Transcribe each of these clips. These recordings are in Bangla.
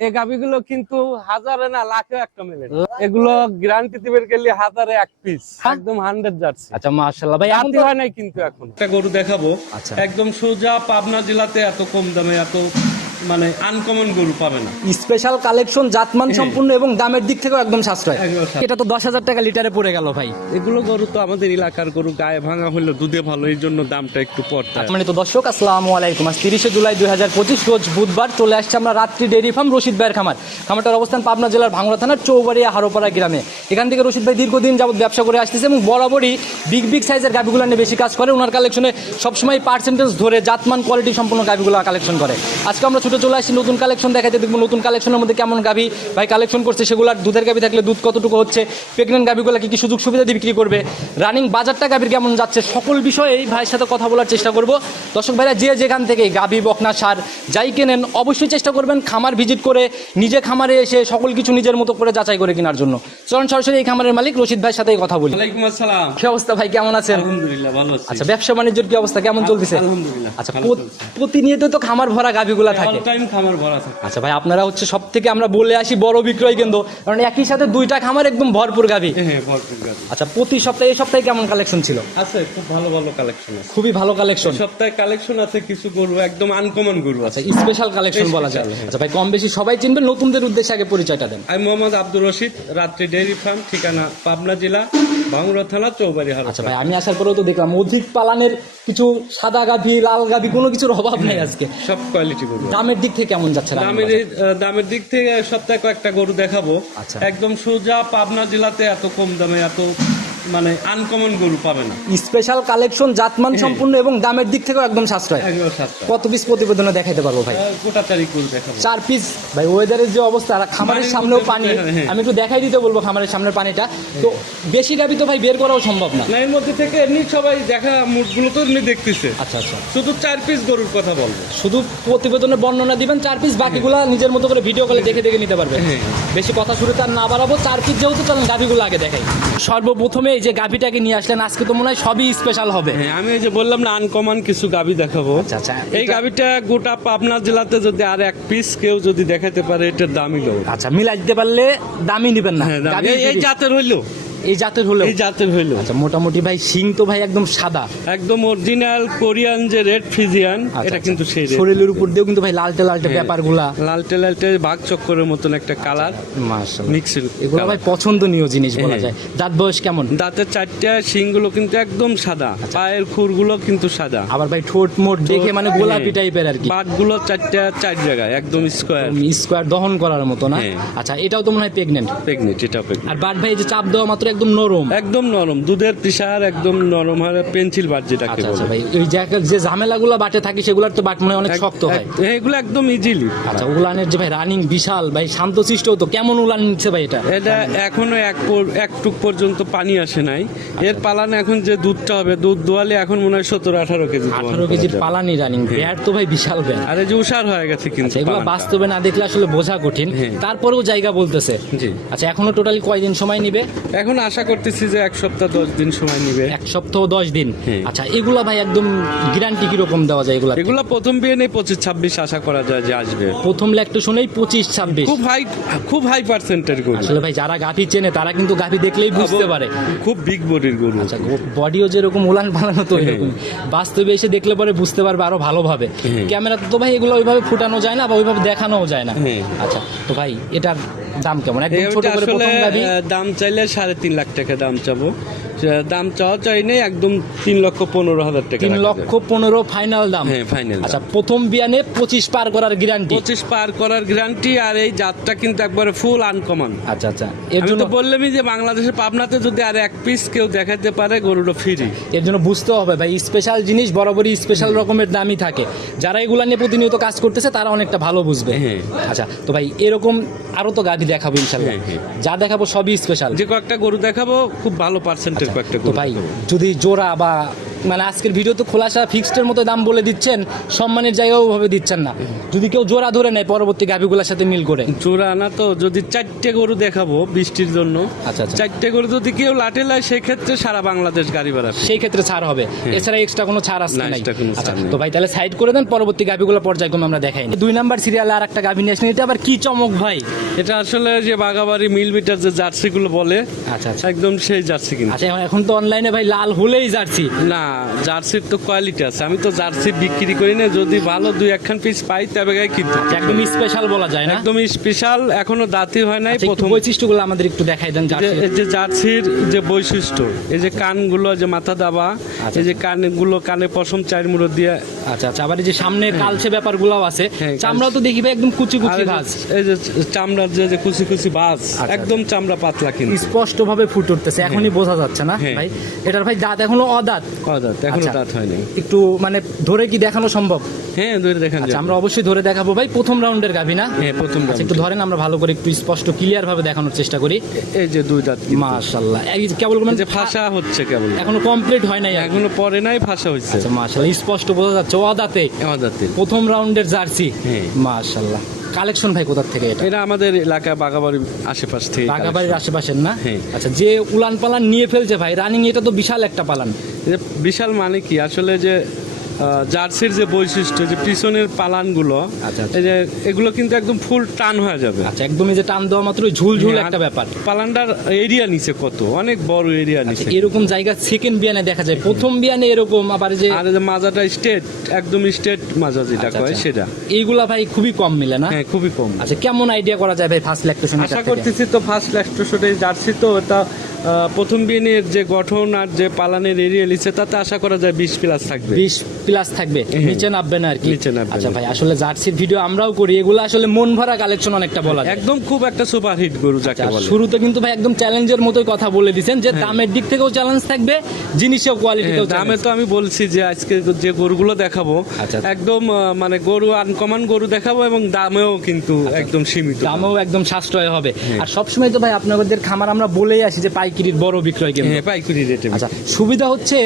এই গাভিগুলো কিন্তু হাজারে না লাখে একটা মেলে এগুলো গ্যারান্টি দিবেন গেলে হাজারে এক পিস একদম হান্ড্রেড জার্সি। আচ্ছা মাশাল্লাহ ভাই এখন হয় নাই কিন্তু এখন। একটা গরু দেখাবো। আচ্ছা। একদম সোজা পাবনা জেলাতে এত কম দামে এত মানে আনকমন গরু পাবে না। স্পেশাল কালেকশন জাতমান হ্যাঁ। সম্পূর্ণ এবং দামের দিক থেকেও একদম সাশ্রয়। একদম সাশ্রয়। এটা তো দশ হাজার টাকা লিটারে পড়ে গেল ভাই। এগুলো গরু তো আমাদের এলাকার গরু গায়ে ভাঙা হলে দুধে ভালো এই জন্য দামটা একটু পড়তে মানে তো দর্শক আসসালামু আলাইকুম। আজ তিরিশে জুলাই দুই হাজার পঁচিশ রোজ বুধবার চলে আসছে আমরা রাত্রি ডেয়ারি ফার্ম রশিদ ভাইয়ের খামার। খামারটার অবস্থান পাবনা জেলার ভাঙড়া থানার চৌবাড়িয়া হারোপাড়া গ্রামে। এখান থেকে রশিদ ভাই দীর্ঘদিন যাবত ব্যবসা করে আসতেছে এবং বরাবরই বিগ বিগ সাইজের গাভিগুলো নিয়ে বেশি কাজ করে। ওনার কালেকশনে সবসময় পার্সেন্টেজ ধরে জাতমান কোয়ালিটি সম্পূর্ণ গাভিগুলো কালেকশন করে। আজকে আমরা ছুটে চলে আসছি নতুন কালেকশন দেখাতে দেখব নতুন কালেকশনের মধ্যে কেমন গাভি। ভাই কালেকশন করছে সেগুলো আর দুধের গাভি থাকলে দুধ কতটুকু হচ্ছে প্রেগনেন্ট গাভিগুলো কি কি সুযোগ সুবিধা দিয়ে বিক্রি করবে রানিং বাজারটা গাভির কেমন যাচ্ছে সকল বিষয়ে এই ভাইয়ের সাথে কথা বলার চেষ্টা করব। দর্শক ভাইরা যে যেখান থেকে গাভি বকনা সার যাই কেনেন অবশ্যই চেষ্টা করবেন খামার ভিজিট করে নিজে খামারে এসে সকল কিছু নিজের মতো করে যাচাই করে কেনার জন্য। চরণ সরাসরি এই খামারের মালিক রশিদ ভাইয়ের সাথেই কথা বলি। আসসালাম। কি অবস্থা ভাই কেমন আছেন? আলহামদুলিল্লাহ ভালো আছি। আচ্ছা ব্যবসা বাণিজ্যের কি অবস্থা কেমন চলতেছে? আলহামদুলিল্লাহ, আচ্ছা। প্রতিনিয়ত তো খামার ভরা গাভিগুলা অল থাকে। টাইম খামার ভরা থাকে। আচ্ছা ভাই আপনারা হচ্ছে সব থেকে আমরা বলে আসি বড় বিক্রয় কেন্দ্র কারণ একই সাথে দুইটা খামার একদম ভরপুর গাভি। হ্যাঁ ভরপুর গাভি। আচ্ছা প্রতি সপ্তাহে এই সপ্তাহে কেমন কালেকশন ছিল? আছে খুব ভালো ভালো কালেকশন আছে। খুবই ভালো কালেকশন সপ্তাহে কালেকশন আছে কিছু গরু একদম আনকমন গরু আছে। আচ্ছা স্পেশাল কালেকশন বলা যায়। হ্যাঁ। আচ্ছা ভাই কম বেশি সবাই চিনবেন নতুনদের উদ্দেশ্যে আগে পরিচয়টা দেন। আমি মোহাম্মদ আব্দুর রশিদ রাত্রি ডেইরি ফার্ম ঠিকানা পাবনা জেলা ভাঙ্গুরা থানা চৌবাড়ি হাট আচ্ছা ভাই আমি আসার পরেও তো দেখলাম অধিক পালানের কিছু সাদা গাভি লাল গাভি কোনো কিছুর অভাব নেই আজকে। সব কোয়ালিটি গরু আছে। দামের দিক থেকে কেমন যাচ্ছে দামের দামের দিক থেকে সপ্তাহে কয়েকটা গরু দেখাবো আচ্ছা। একদম সোজা পাবনা জেলাতে এত কম দামে এত মানে আনকমন গরু পাবে না। স্পেশাল কালেকশন জাতমান হ্যাঁ। সম্পূর্ণ এবং দামের দিক থেকেও একদম সাশ্রয়। একদম কত পিস প্রতিবেদনে দেখাইতে পারব ভাই? গোটা তারিখ গরু দেখাবো। চার পিস ভাই ওয়েদারের যে অবস্থা আর খামারের সামনেও পানি। হ্যাঁ, হ্যাঁ। আমি একটু দেখাই দিতে বলব খামারের সামনের পানিটা। তো বেশি গাভি তো ভাই বের করাও সম্ভব না। এর মধ্যে থেকে এমনি সবাই দেখা মুডগুলো তো এমনি দেখতেছে। আচ্ছা আচ্ছা। শুধু চার পিস গরুর কথা বলব। শুধু প্রতিবেদনে বর্ণনা দিবেন চার পিস বাকিগুলা নিজের মতো করে ভিডিও কলে দেখে দেখে নিতে পারবে। বেশি কথা শুরু তার না বাড়াবো চার পিস যেহেতু চলেন গাভিগুলো আগে দেখাই। সর্বপ্রথমে এই যে গাভিটাকে নিয়ে আসলেন আজকে তো মনে হয় সবই স্পেশাল হবে। হ্যাঁ আমি এই যে বললাম না আনকমন কিছু গাভী দেখাবো। আচ্ছা আচ্ছা। এই গাভীটা গোটা পাবনা জেলাতে যদি আর এক পিস কেউ যদি দেখাতে পারে এটার দামই লোক। আচ্ছা মিলাই দিতে পারলে দামই নিবেন না। হ্যাঁ এই- এই জাতের হইল। এই জাতের হলো এই জাতের হইল। আচ্ছা মোটামুটি ভাই শিং তো ভাই একদম সাদা। একদম অরিজিনাল কোরিয়ান যে রেড ফিজিয়ান আচ্ছা, এটা আচ্ছা। কিন্তু সেই শরীরের উপর দিয়েও কিন্তু ভাই লালটে লালটে হ্যাঁ। ব্যাপারগুলা। লালটে লালটে ভাগ চক্করের মতন একটা কালার এগুলো ভাই পছন্দনীয় জিনিস বলা হ্যাঁ। যায়। দাঁত বয়স কেমন? দাঁতের চারটা শিংগুলো কিন্তু একদম সাদা। আচ্ছা। পায়ের খুরগুলো কিন্তু সাদা। আবার ভাই ঠোঁট মোট দেখে মানে গোলাপি টাইপের আর কি। বাঘগুলো চারটা চার জায়গায় একদম স্কোয়ার স্কোয়ার দহন করার মতো না? হ্যাঁ। আচ্ছা এটাও তো মনে হয় প্রেগনেন্ট প্রেগনেন্ট এটা pregnant। আর বাট ভাই যে চাপ দেওয়া মাত্র একদম নরম। একদম নরম দুধের প্রেশার একদম নরম হয় পেন্সিল বার যেটাকে আচ্ছা আচ্ছা ভাই ওই যে ঝামেলাগুলো বাটে থাকে সেগুলোর তো বাট মনে অনেক শক্ত হয়। এগুলো একদম ইজিলি আচ্ছা উলানের যে ভাই রানিং বিশাল ভাই শান্তশিষ্ট তো কেমন উলান নিচ্ছে ভাই এটা? এটা এখনও এক পর- একটুক পর্যন্ত পানি আসে নাই। এর পালান এখন যে দুধটা হবে দুধ দোয়ালে এখন মনে হয় সতেরো আঠারো কেজি আঠারো কেজির পালানি রানিং ব্যাট তো ভাই বিশাল ব্যাট। আরে যে উষার হয়ে গেছে কিন্তু আচ্ছা এগুলো বাস্তবে না দেখলে আসলে বোঝা কঠিন। হ্যাঁ। তারপরেও জায়গা বলতেছে। জি। আচ্ছা এখনও টোটালি কয়দিন সময় নিবে? এখন আশা করতেছি যে এক সপ্তাহ দশ দিন সময় নিবে। এক সপ্তাহ দশ দিন? হ্যাঁ। আচ্ছা এগুলা ভাই একদম গ্যারান্টি কীরকম দেওয়া যায় এগুলা এগুলো প্রথম বিয়ে নেই পঁচিশ ছাব্বিশ আশা করা যায় যে আসবে। প্রথম লেখটা শুনেই পঁচিশ ছাব্বিশ। খুব হাই খুব হাই পার্সেন্টের গরু। আসলে ভাই যারা গাভি চেনে তারা কিন্তু গাভি দেখলেই বুঝতে পারে। খুব বিগ বডির গরু। আচ্ছা বডিও যেরকম উলান পালানো তো এরকম। বাস্তবে এসে দেখলে পরে বুঝতে পারবে আরও ভালোভাবে। হ্যাঁ। ক্যামেরাতে তো ভাই এগুলো ওইভাবে ফুটানো যায় না বা ওইভাবে দেখানোও যায় না। হ্যাঁ। আচ্ছা তো ভাই এটার দাম কেমন? একদম ছোট করে প্রথম দাম চাইলে সাড়ে তিন লাখ টাকা দাম চাবো। দাম চাওয়া চাই নেই একদম তিন লক্ষ পনেরো হাজার টাকা তিন লক্ষ পনেরো ফাইনাল দাম। হ্যাঁ ফাইনাল আচ্ছা প্রথম বিয়ানে পঁচিশ পার করার গ্যারান্টি পঁচিশ পার করার গ্যারান্টি আর এই জাতটা কিন্তু একবারে ফুল আনকমন আচ্ছা আচ্ছা এর জন্য বললামই যে বাংলাদেশের পাবনাতে যদি আর এক পিস কেউ দেখাতে পারে গরুটা ফ্রি এর জন্য বুঝতে হবে ভাই স্পেশাল জিনিস বরাবরই স্পেশাল রকমের দামই থাকে। যারা এগুলা নিয়ে প্রতিনিয়ত কাজ করতেছে তারা অনেকটা ভালো বুঝবে। হ্যাঁ। আচ্ছা তো ভাই এরকম আরও তো গাড়ি দেখাবো ইনশাল্লাহ হ্যাঁ, হ্যাঁ। যা দেখাবো সবই স্পেশাল যে কয়েকটা গরু দেখাবো খুব ভালো পার্সেন্টের কয়েকটা তো ভাই যদি জোড়া বা মানে আজকের ভিডিও তো খোলাসা ফিক্সডের মতো দাম বলে দিচ্ছেন সম্মানের জায়গাও ওভাবে দিচ্ছেন না। যদি কেউ জোড়া ধরে নেয় পরবর্তী গাভিগুলোর সাথে মিল করে। চোরা না তো যদি চারটে গরু দেখাবো বৃষ্টির জন্য আচ্ছা, আচ্ছা। চারটে গরু যদি কেউ লাটে লায় সেক্ষেত্রে সারা বাংলাদেশ গাড়ি ভাড়া সেই ক্ষেত্রে ছাড় হবে। এছাড়া এক্সট্রা কোনো ছাড় আসছে হ্যাঁ। নাই। আচ্ছা নেই। তো ভাই তাহলে সাইড করে দেন পরবর্তী গাভিগুলো পর্যায়ক্রমে আমরা দেখাই দুই নাম্বার সিরিয়ালে আর একটা গাভি নিয়ে আসেন এটা আবার কি চমক ভাই? এটা আসলে যে বাগাবাড়ি মিল মিটার যে জার্সি গুলো বলে আচ্ছা আচ্ছা। একদম সেই জার্সি কিন্তু। আচ্ছা এখন তো অনলাইনে ভাই লাল হলেই জার্সি। না জার্সির তো কোয়ালিটি আছে। আমি তো জার্সি বিক্রি করি না যদি ভালো দুই একখান পিস পাই তবে গায়ে কিনতে আচ্ছা, একদম স্পেশাল বলা যায় না? একদম স্পেশাল এখনও দাঁতি হয় নাই আচ্ছা, প্রথম বৈশিষ্ট্যগুলো আমাদের একটু দেখাই দেন এই যে জার্সির। যে বৈশিষ্ট্য এই যে কানগুলো যে মাথা দাবা আচ্ছা, এই যে কানগুলো কানে পশম চার মুড়ো দিয়ে আচ্ছা আচ্ছা আবার এই যে সামনে কালচে ব্যাপারগুলোও আছে। হ্যাঁ, চামড়া তো দেখি ভাই একদম কুচি কুচি ভাজ। এই যে চামড়ার যে যে কুচি কুচি আচ্ছা। একদম চামড়া পাতলা কিন্তু। স্পষ্ট ভাবে ফুটে উঠতেছে এখনই বোঝা যাচ্ছে না হ্যাঁ। ভাই। এটার ভাই দাঁত এখনও অদাঁত। দাঁত এখনও আচ্ছা। দাঁত হয়নি। একটু মানে ধরে কি দেখানো সম্ভব? হ্যাঁ ধরে দেখেন আচ্ছা আমরা অবশ্যই ধরে দেখাবো ভাই প্রথম রাউন্ডের গাভি না? হ্যাঁ প্রথম আচ্ছা একটু ধরেন আমরা ভালো করে একটু স্পষ্ট ক্লিয়ার ভাবে দেখানোর চেষ্টা করি। এই যে দুই দাঁত কিন্তু। মাশাল্লাহ এই কেবল এই মানে যে ফাঁসা হচ্ছে কেবল। এখনও কমপ্লিট হয় নাই এখনও এখনও পরে নাই ফাঁসা হচ্ছে আচ্ছা মাশাল্লাহ স্পষ্ট বোঝা যাচ্ছে অদাতে। আমার দাঁতের প্রথম রাউন্ডের জার্সি। হ্যাঁ। মাশাল্লাহ কালেকশন ভাই কোথার থেকে এটা? এটা আমাদের এলাকা বাগাবাড়ির আশেপাশ থেকে বাগাবাড়ির আশেপাশের না? হ্যাঁ। আচ্ছা যে উলান পালান নিয়ে ফেলছে ভাই রানিং এটা তো বিশাল একটা পালান। বিশাল মানে কি? আসলে যে জার্সির যে বৈশিষ্ট্য যে পিছনের পালানগুলো আচ্ছা, আচ্ছা। এই যে এগুলো কিন্তু একদম ফুল টান হয়ে যাবে। আচ্ছা একদমই যে টান দেওয়া মাত্র ঝুল ঝুল হ্যাঁ, একটা ব্যাপার। পালানটার এরিয়া নিচে কত? অনেক বড় এরিয়া আচ্ছা, নিচে। এরকম জায়গা সেকেন্ড বিয়ানে দেখা যায়। প্রথম বিয়ানে এরকম আবার যে আর যে মাজাটা স্টেট একদম স্টেট মাজা যেটা কয়। সেটা। এইগুলা ভাই খুবই কম মিলে না? হ্যাঁ খুবই কম। আচ্ছা কেমন আইডিয়া করা যায় ভাই ফার্স্ট ল্যাকটেশন আশা করতেছি তো ফার্স্ট ল্যাক্টোসোডে জার্সি তো এটা প্রথম বিনের যে গঠন আর যে পালানের এরিয়া লিছে তাতে আশা করা যায় বিশ প্লাস থাকবে। বিশ প্লাস থাকবে নিচে নামবে না আর কি। নিচে নামবে আচ্ছা ভাই আসলে জার্সির ভিডিও আমরাও করি এগুলো আসলে মন ভরা কালেকশন অনেকটা বলা একদম খুব একটা সুপার হিট গরু যাকে আচ্ছা, বলে। শুরুতে কিন্তু ভাই একদম চ্যালেঞ্জের মতোই কথা বলে দিছেন যে দামের দিক থেকেও চ্যালেঞ্জ থাকবে জিনিসেও কোয়ালিটিতেও হ্যাঁ, দামে তো আমি বলছি যে আজকে যে গরুগুলো দেখাবো আচ্ছা। একদম মানে গরু আনকমন গরু দেখাবো এবং দামেও কিন্তু একদম সীমিত। দামও একদম সাশ্রয় হবে। হ্যাঁ। আর সবসময় তো ভাই আপনাদের খামার আমরা বলেই আসি যে পাইকিরির বড় বিক্রয় কেন্দ্র পাইকারি পাইকুরি রেটে আচ্ছা সুবিধা হচ্ছে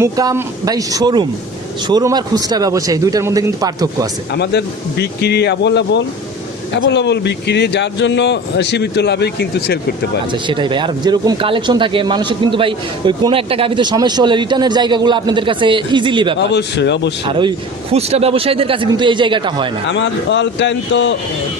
মুকাম ভাই শোরুম শোরুম আর খুচরা ব্যবসায়ী দুইটার মধ্যে কিন্তু পার্থক্য আছে। আমাদের বিক্রি অ্যাভেলেবল অ্যাভেলেবল বিক্রি যার জন্য সীমিত লাভেই কিন্তু সেল করতে পারে। আচ্ছা সেটাই ভাই। আর যেরকম কালেকশন থাকে মানুষের কিন্তু ভাই ওই কোনো একটা গাবিতে সমস্যা হলে রিটার্নের জায়গাগুলো আপনাদের কাছে ইজিলি ব্যাপার। অবশ্যই অবশ্যই। আর ওই খুচরা ব্যবসায়ীদের কাছে কিন্তু এই জায়গাটা হয় না। আমার অল টাইম তো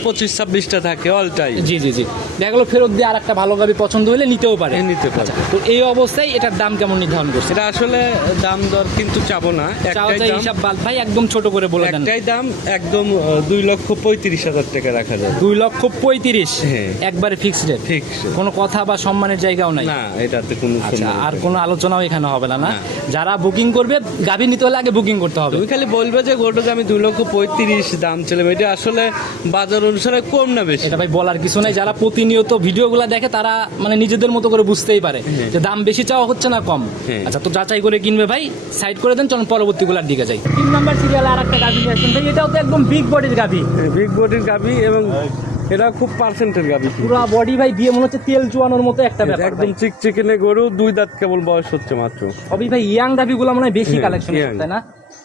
পঁচিশ ছাব্বিশটা থাকে অল টাইম জি জি জি। দেখা গেলো ফেরত দিয়ে আর একটা ভালো গাবি পছন্দ হলে নিতেও পারে। নিতে পারে। আচ্ছা, তো এই অবস্থায় এটার দাম কেমন নির্ধারণ করছে এটা আসলে দাম দর কিন্তু চাবো না। একটাই দাম। হিসাব বাদ ভাই একদম ছোট করে বলে দেন। একটাই দাম একদম দুই লক্ষ পঁয়ত্রিশ হাজার টাকা রাখা যাবে। দুই লক্ষ পঁয়ত্রিশ। হ্যাঁ। একবারে ফিক্সড রেট কোনো কথা বা সম্মানের জায়গাও নাই। না এটাতে কোনো আচ্ছা আর কোনো আলোচনাও এখানে হবে না না। যারা বুকিং করবে গাভী নিতে হলে আগে বুকিং করতে হবে। তুমি খালি বলবে যে গোটাকে আমি দুই লক্ষ পঁয়ত্রিশ দাম ছিলাম এটা আসলে বাজার অনুসারে কম না বেশি? এটা ভাই বলার কিছু নাই। যারা প্রতিনিয়ত ভিডিওগুলো দেখে তারা মানে নিজেদের মতো করে বুঝতেই পারে যে দাম বেশি চাওয়া হচ্ছে না কম। হ্যাঁ। আচ্ছা তো যাচাই করে কিনবে ভাই। সাইড করে দেন চলুন পরবর্তীগুলোর দিকে যাই। তিন নাম্বার সিরিয়ালে আর একটা গাভী আসছেন। ভাই এটাও তো একদম বিগ বডির গাভী। বিগ বডির গাবি এবং এটা খুব পার্সেন্টের গাবি পুরো বডি ভাই দিয়ে মনে হচ্ছে তেল চুয়ানোর মতো একটা ব্যাপার একদম চিকচিকিনে গরু দুই দাঁত কেবল বয়স হচ্ছে মাত্র। অবি ভাই ইয়াং দাবিগুলো মনে হয় বেশি হ্যাঁ, কালেকশন young। তাই না?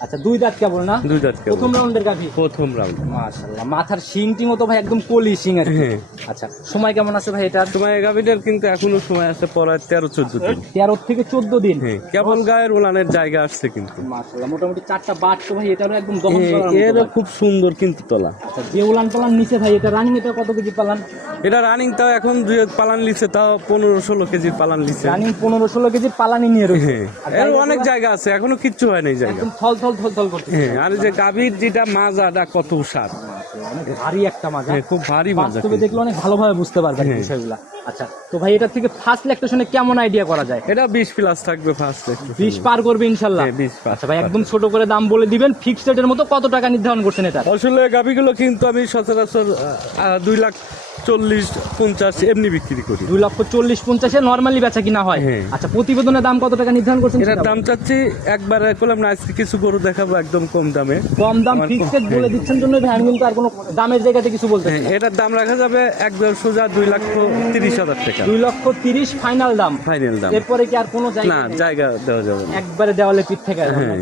আচ্ছা দুই দাঁত কেবল না? দুই দাঁত কেবল। প্রথম রাউন্ডের গাভী? প্রথম রাউন্ড মাশাআল্লাহ মাথার শিং টিং তো ভাই একদম কলি শিং হ্যাঁ। আচ্ছা সময় কেমন আছে ভাই এটার? গাভিটার কিন্তু এখনও সময় আছে পড়ায় তেরো চোদ্দ দিন। তেরো থেকে চোদ্দ দিন? হ্যাঁ কেবল গায়ের উলানের জায়গা আসছে কিন্তু। মাশাআল্লাহ মোটামুটি চারটা বাট তো ভাই এটারও একদম দহন করার মতো খুব সুন্দর কিন্তু তলা। আচ্ছা যে উলান পালান নিচে ভাই এটা রানিং এটা কত কেজি পালান? এটা রানিং তাও এখন দুই পালান লিছে তাও পনেরো ষোলো কেজির পালান লিছে রানিং পনেরো ষোলো কেজি পালানি নিয়ে রয়েছে। হ্যাঁ এর অনেক জায়গা আছে এখনও কিচ্ছু হয় না এই জায়গা। একদম হ্যাঁ আর যে গাভীর যেটা মাজাটা কত স্বাদ। ভারী একটা মাজা। হ্যাঁ, খুব ভারী মাজা তুমি দেখলে অনেক ভালোভাবে বুঝতে পারবেন বিষয়গুলা বিষয়গুলো। আচ্ছা তো ভাই এটার থেকে ফার্স্ট ল্যাকটেশনে কেমন আইডিয়া করা যায়? এটা বিশ প্লাস থাকবে ফার্স্ট বিশ পার করবে ইনশাল্লাহ? হ্যাঁ, 20 পার। আচ্ছা ভাই একদম ছোট করে দাম বলে দিবেন ফিক্সড রেটের মতো কত টাকা নির্ধারণ করছেন এটা আসলে গাভীগুলো কিন্তু আমি সচরাচর আহ, আহ, লাখ চল্লিশ পঞ্চাশ এমনি বিক্রি করি। দুই লক্ষ চল্লিশ পঞ্চাশে নর্মালি বেচা কিনা হয়। হ্যাঁ। আচ্ছা প্রতিবেদনের দাম কত টাকা নির্ধারণ করছেন এটার দাম চাচ্ছি একবার করলাম না আজকে কিছু গরু দেখাবো একদম কম দামে। কম দাম ফিক্সড বলে দিচ্ছেন জন্য আমি কিন্তু আর কোনো দামের জায়গাতে কিছু বলতে হ্যাঁ, এটার দাম রাখা যাবে একবার সোজা দুই লাখ তিরিশ হাজার টাকা। দুই লক্ষ তিরিশ ফাইনাল দাম। ফাইনাল দাম। এরপরে কি আর কোনো জায়গা না জায়গা দেওয়া যাবে না। একবারে দেওয়ালে পিঠ থেকে হ্যাঁ।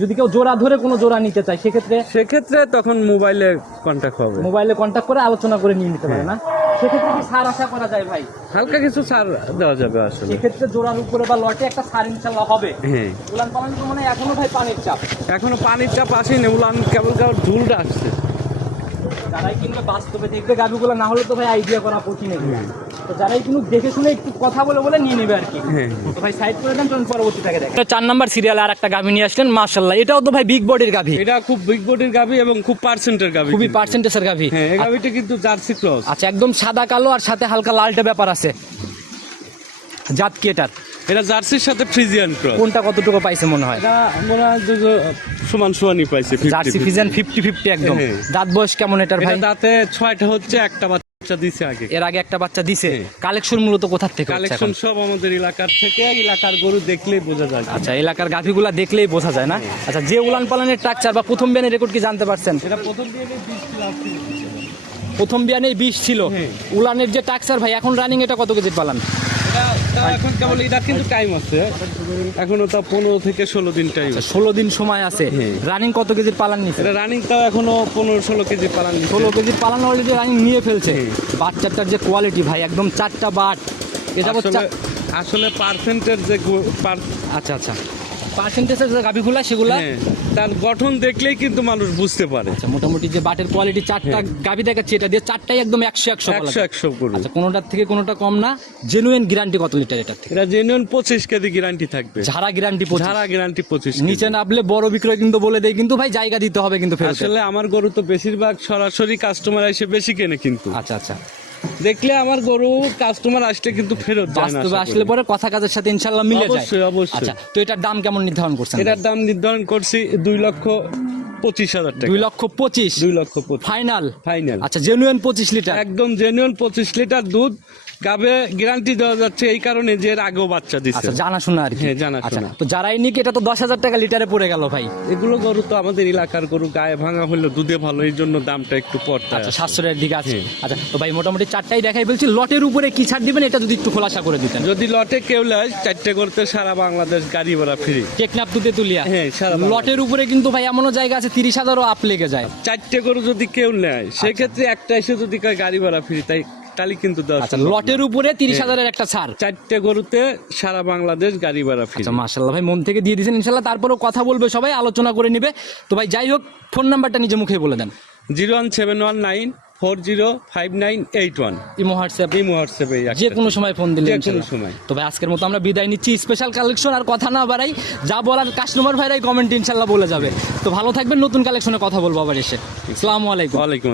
যদি কেউ জোড়া ধরে কোনো জোড়া নিতে চায় সেক্ষেত্রে সেক্ষেত্রে তখন মোবাইলে কন্ট্যাক্ট হবে। মোবাইলে কন্ট্যাক্ট করে আলোচনা করে নিয়ে নিতে পারে না। সেক্ষেত্রে কি সার আশা করা যায় ভাই? হালকা কিছু ছাড় দেওয়া যাবে আসলে। সেক্ষেত্রে জোড়ার উপরে বা লটে একটা সার ইনশাল্লাহ হবে। হ্যাঁ। উলান পালান তো মানে এখনও ভাই পানির চাপ। এখনও পানির চাপ আসেনি। উলান কেবল কেবল ঝুলটা আসছে। যারাই কিনবে বাস্তবে দেখবে গাভিগুলো না হলে তো ভাই আইডিয়া করা কঠিন এগুলো তো যারাই কিন্তু দেখে শুনে একটু কথা বলে বলে নিয়ে নেবে আর কি। হ্যাঁ তো ভাই সাইড করে দেন চলুন পরবর্তী থেকে দেখেন চার নাম্বার সিরিয়াল আর একটা গাভি নিয়ে আসলেন মার্শাল্লাহ এটাও তো ভাই বিগ বডির গাভি এটা খুব বিগ বডির গাভি এবং খুব পার্সেন্টের গাভি খুবই। পার্সেন্টেজের গাভি হ্যাঁ এই গাভিটা কিন্তু জার্সি ক্রস। আচ্ছা একদম সাদা কালো আর সাথে হালকা লালটা ব্যাপার আছে। জাত কি এটার। এটা জার্সির সাথে ফ্রিজিয়ান ক্রস। কোনটা কতটুকু পাইছে মনে হয়? মনে হয় সমান সমানই পাইছে জার্সি ফিজিয়ান ফিফটি ফিফটি একদম। হ্যাঁ। দাঁত বয়স কেমন এটার ভাই? দাঁতে ছয়টা হচ্ছে একটা বাচ্চা দিছে আগে। এর আগে একটা বাচ্চা দিছে। হ্যাঁ। কালেকশন মূলত কোথার থেকে কালেকশন এখন? সব আমাদের এলাকার থেকে এলাকার গরু দেখলেই বোঝা যায়। আচ্ছা এলাকার গাভিগুলা দেখলেই বোঝা যায় না? আচ্ছা যে উলান পালানের ট্রাকচার বা প্রথম বিয়ানের রেকর্ড কি জানতে পারছেন? এটা প্রথম দিয়ে বিশ প্রথম বিয়ানে বিশ ছিল। হ্যাঁ। উলানের যে ট্রাকচার ভাই এখন রানিং এটা কত কেজির পালান? এখন কেবল এটা কিন্তু টাইম আছে। এখনও তো পনেরো থেকে ষোলো দিন টাইম ষোলো দিন সময় আছে। হ্যাঁ। রানিং কত কেজির পালান নিচ্ছে এটা রানিং তাও এখনও পনেরো ষোলো কেজি পালান ষোলো কেজির পালান অলরেডি রানিং নিয়ে ফেলছে বাচ্চাটার যে কোয়ালিটি ভাই একদম চারটা বাট। এটা আসলে পার্সেন্টের যে আচ্ছা আচ্ছা। গাভিগুলা সেগুলা হ্যাঁ, তার গঠন দেখলেই কিন্তু মানুষ বুঝতে পারে। আচ্ছা মোটামুটি যে বাটের কোয়ালিটি চারটা গাভি দেখাচ্ছে এটা দিয়ে চারটাই একদম একশো একশো একশো একশো আচ্ছা কোনোটার থেকে কোনোটা কম না জেনুইন গ্যারান্টি কত লিটার থেকে? এটা জেনুইন পঁচিশ কেজি গ্যারান্টি থাকবে। ঝাড়া গ্যারান্টি ঝাড়া গ্যারান্টি পঁচিশ নিচে নামলে বড় বিক্রয় কিন্তু বলে দেয় কিন্তু ভাই জায়গা দিতে হবে কিন্তু আসলে আমার গরু তো বেশিরভাগ সরাসরি কাস্টমার এসে বেশি কেনে কিন্তু। আচ্ছা আচ্ছা। দেখলে আমার গরু কাস্টমার আসলে কিন্তু ফেরত যায় না বাস্তবে আসলে পরে কথা কাজের সাথে ইনশাআল্লাহ মিলে যায়। অবশ্যই, অবশ্যই। আচ্ছা তো এটার দাম কেমন নির্ধারণ করছেন? এটার দাম নির্ধারণ করছি দুই লক্ষ পঁচিশ হাজার টাকা। দুই লক্ষ পঁচিশ? দুই লক্ষ ফাইনাল ফাইনাল আচ্ছা জেনুইন পঁচিশ লিটার। একদম জেনুইন পঁচিশ লিটার দুধ। গাবে গ্যারান্টি দেওয়া যাচ্ছে এই কারণে যে এর আগেও বাচ্চা দিচ্ছে আচ্ছা জানাশোনা আর কি। হ্যাঁ, জানাশোনা। আচ্ছা তো যারাই নিক এটা তো দশ হাজার টাকা লিটারে পড়ে গেল ভাই। এগুলো গরু তো আমাদের এলাকার গরু গায়ে ভাঙা হলে দুধে ভালো এই জন্য দামটা একটু পড়তে আচ্ছা দিকে আছে। আচ্ছা তো ভাই মোটামুটি চারটাই দেখাই বলছি লটের উপরে কি ছাড় দিবেন এটা যদি একটু খোলাসা করে দিতেন। যদি লটে কেউ নেয় চারটে করতে সারা বাংলাদেশ গাড়ি ভাড়া ফ্রি টেকনাপ তুতে তুলিয়া। হ্যাঁ, সারা বাংলা। লটের উপরে কিন্তু ভাই এমনও জায়গা আছে তিরিশ হাজারও আপ লেগে যায়। চারটে গরু যদি কেউ নেয় সেক্ষেত্রে একটা এসে যদি কয় গাড়ি ভাড়া ফ্রি তাই তাহলে কিন্তু আচ্ছা লটের উপরে তিরিশ হাজারের একটা ছাড়। চারটে গরুতে সারা বাংলাদেশ গাড়ি ভাড়া ফ্রি আচ্ছা মাশাল্লাহ ভাই মন থেকে দিয়ে দিয়েছেন ইনশাল্লাহ তারপরেও কথা বলবে সবাই আলোচনা করে নিবে। তো ভাই যাই হোক ফোন নাম্বারটা নিজে মুখে বলে দেন। Zero one seven one nine four zero five nine eight one. Imo WhatsApp. এই হোয়াটসঅ্যাপে যে কোনো সময় ফোন দিলে যে কোনো সময়। তো ভাই আজকের মতো আমরা বিদায় নিচ্ছি। স্পেশাল কালেকশন আর কথা না বাড়াই যা বলার কাস্টমার ভাইরাই কমেন্ট ইনশাল্লাহ বলে যাবে। তো ভালো থাকবেন নতুন কালেকশনে কথা বলব আবার এসে। আসসালামু আলাইকুম। ওয়ালাইকুম